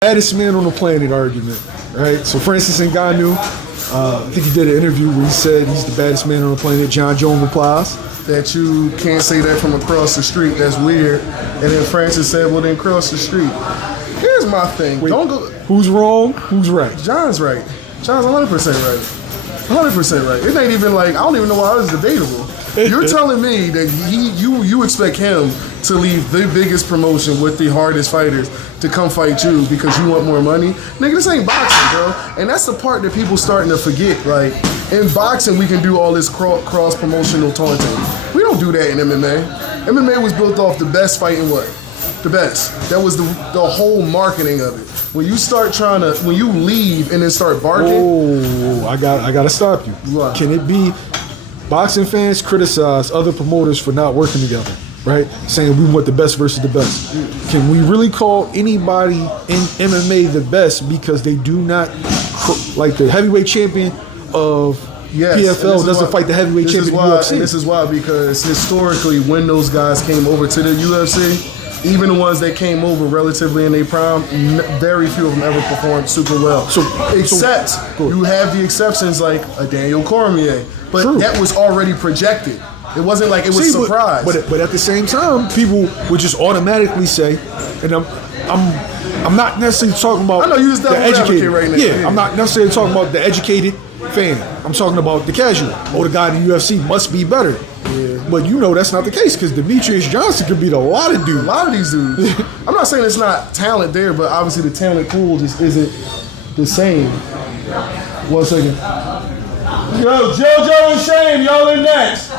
Baddest man on the planet argument, right? So Francis Ngannou, I think he did an interview where he said he's the baddest man on the planet. John Jones replies that you can't say that from across the street. That's weird. And then Francis said, well, then cross the street. Here's my thing. Wait, don't go. Who's wrong? Who's right? John's right. John's 100% right. 100% right. It ain't even like, I don't even know why it's debatable. You're telling me that you expect him to leave the biggest promotion with the hardest fighters to come fight you because you want more money? Nigga, this ain't boxing, bro. And that's the part that people starting to forget. Like, in boxing, we can do all this cross-promotional taunting. We don't do that in MMA. MMA was built off the best fighting what? The best. That was the whole marketing of it. When you start trying to, when you leave and then start barking. Oh, I gotta stop you. What? Can it be boxing fans criticize other promoters for not working together, right? Saying we want the best versus the best. Can we really call anybody in MMA the best because they do not, like the heavyweight champion of PFL doesn't fight the heavyweight champion of UFC? And this is why, because historically when those guys came over to the UFC, even the ones that came over relatively in their prime, very few of them ever performed super well. Except you have the exceptions like a Daniel Cormier. But true. That was already projected. It wasn't like it was surprise. But at the same time, people would just automatically say, and I'm not necessarily talking about I know you just the educated right now. Yeah, I'm not necessarily talking about the educated fan. I'm talking about the casual. Oh, the guy in the UFC must be better. Yeah. But you know that's not the case because Demetrius Johnson could beat a lot of dudes. A lot of these dudes. I'm not saying it's not talent there, but obviously the talent pool just isn't the same. 1 second. Yo, JoJo and Shane, y'all in next.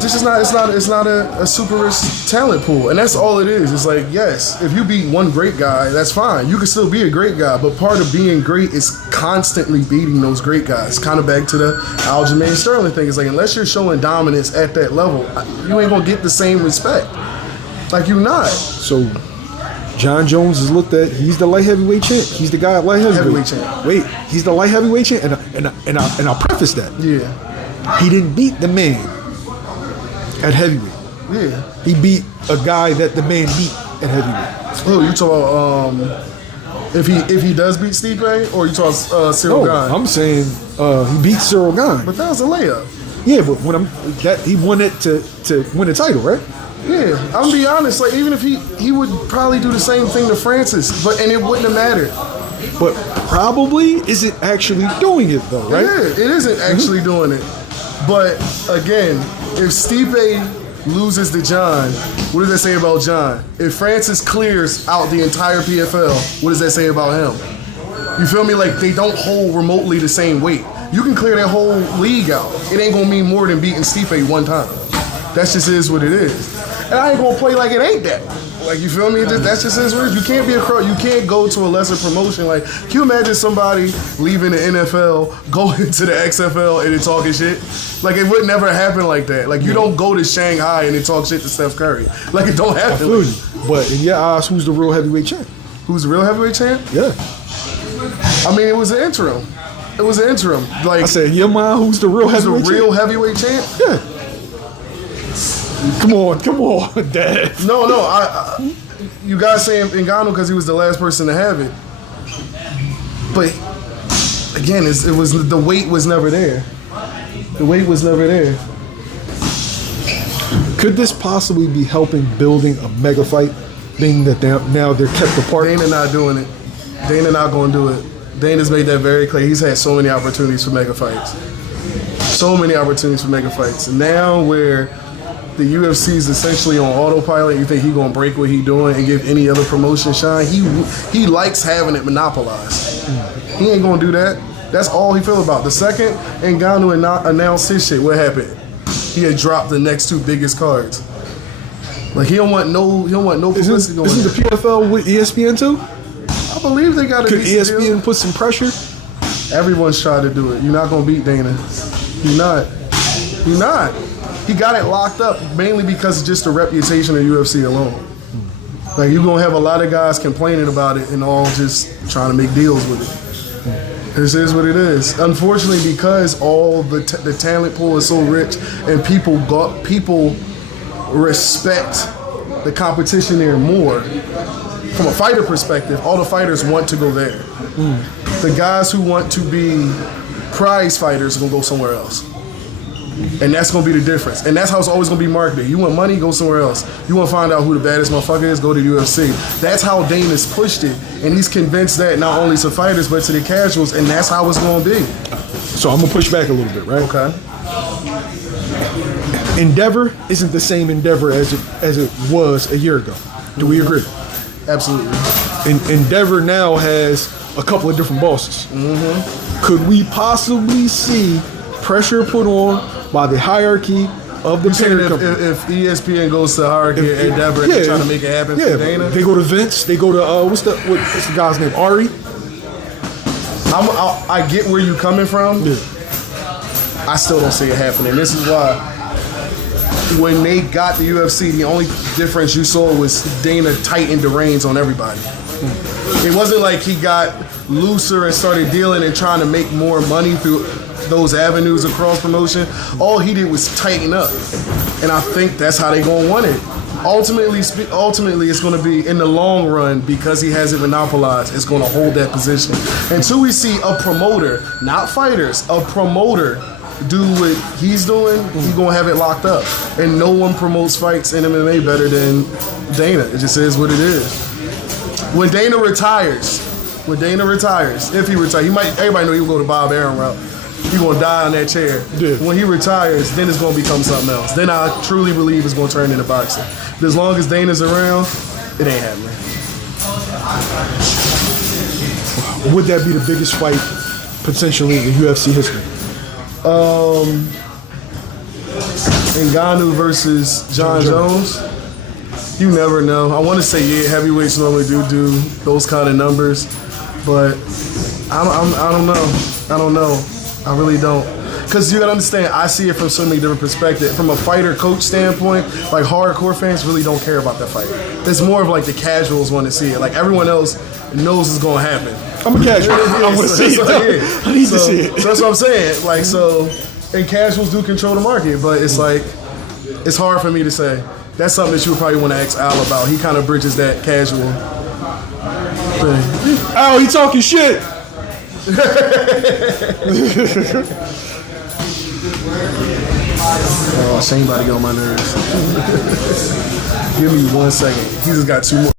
It's not a super rich talent pool, and that's all it is. It's like, yes, if you beat one great guy, that's fine. You can still be a great guy, but part of being great is constantly beating those great guys. Kind of back to the Aljamain Sterling thing. It's like, unless you're showing dominance at that level, you ain't gonna get the same respect. Like, you're not. So John Jones is looked at. He's the light heavyweight champ. He's the guy at light heavyweight champ. Wait, he's the light heavyweight champ, and I'll preface that. Yeah, he didn't beat the man at heavyweight. Yeah, he beat a guy that the man beat at heavyweight. Oh, you talk about if he does beat Stipe, or you talk Cyril Gane? I'm saying he beat Cyril Gane. But that was a layup. Yeah, but he won it to win the title, right? Yeah, I'm gonna be honest. Like, even if he would probably do the same thing to Francis, and it wouldn't have mattered. But probably isn't actually doing it though, right? Yeah, it isn't actually doing it. But again, if Stipe loses to John, what does that say about John? If Francis clears out the entire PFL, what does that say about him? You feel me? Like, they don't hold remotely the same weight. You can clear that whole league out. It ain't gonna mean more than beating Stipe one time. That just is what it is. And I ain't gonna play like it ain't that. Like, you feel me? That just is what it is. You can't be you can't go to a lesser promotion. Like, can you imagine somebody leaving the NFL, going to the XFL and then talking shit? Like, it would never happen like that. Like, you don't go to Shanghai and then talk shit to Steph Curry. Like, it don't happen. I feel you. But in your eyes, who's the real heavyweight champ? Who's the real heavyweight champ? Yeah. I mean, it was an interim. It was an interim. Like, I said, in your mind, who's the real heavyweight champ? Who's the real heavyweight champ? Yeah. Come on, Dad. No, you guys saying Ngannou because he was the last person to have it. But again, it was the weight was never there. The weight was never there. Could this possibly be helping building a mega fight, being that now they're kept apart? Dana not doing it. Dana not going to do it. Dana's made that very clear. He's had so many opportunities for mega fights. So many opportunities for mega fights. And now where the UFC is essentially on autopilot, you think he's gonna break what he's doing and give any other promotion shine? He likes having it monopolized. He ain't gonna do that. That's all he feel about. The second Ngannou announced his shit, what happened? He had dropped the next two biggest cards. Like, he don't want no publicity going on. Isn't the PFL with ESPN too? I believe they got to. Could ESPN put some pressure? Everyone's trying to do it. You're not gonna beat Dana. You're not. He got it locked up mainly because of just the reputation of UFC alone. Like, you're going to have a lot of guys complaining about it and all just trying to make deals with it. This is what it is. Unfortunately, because all the talent pool is so rich and people respect the competition there more. From a fighter perspective, all the fighters want to go there. The guys who want to be prize fighters are going to go somewhere else. And that's going to be the difference. And that's how it's always going to be marketed. You want money, go somewhere else. You want to find out who the baddest motherfucker is, go to UFC. That's how Dana's pushed it. And he's convinced that not only to fighters, but to the casuals. And that's how it's going to be. So I'm going to push back a little bit, right? Okay. Endeavor isn't the same Endeavor as it was a year ago. Do we agree? Absolutely. Endeavor now has a couple of different bosses. Could we possibly see pressure put on by the hierarchy of the parent company? If ESPN goes to hierarchy at Endeavor and they're trying to make it happen for Dana? They go to Vince. They go to, what's the guy's name? Ari? I get where you're coming from. Yeah. I still don't see it happening. This is why when they got the UFC, the only difference you saw was Dana tightened the reins on everybody. It wasn't like he got looser and started dealing and trying to make more money through those avenues of cross promotion. All he did was tighten up. And I think that's how they going to want it. Ultimately, it's going to be, in the long run, because he has it monopolized, it's going to hold that position. Until we see a promoter, not fighters, a promoter do what he's doing, he's going to have it locked up. And no one promotes fights in MMA better than Dana. It just is what it is. When Dana retires, if he retires, everybody know he'll go to Bob Arum route. He's going to die on that chair. Yeah. When he retires, then it's going to become something else. Then I truly believe it's going to turn into boxing. But as long as Dana's around, it ain't happening. Would that be the biggest fight potentially in UFC history? Ngannou versus John Jones. You never know. I want to say heavyweights normally do those kind of numbers, but I don't know. I really don't. Because you gotta understand, I see it from so many different perspectives. From a fighter-coach standpoint, like hardcore fans really don't care about that fight. It's more of like the casuals want to see it. Like everyone else knows it's gonna happen. I'm a casual. I want to see it. I need to see it. So that's what I'm saying. Like and casuals do control the market, but it's like it's hard for me to say. That's something that you would probably want to ask Al about. He kind of bridges that casual thing. Al, he talking shit. Oh, Shane about to get on my nerves. Give me 1 second. He just got 2 more.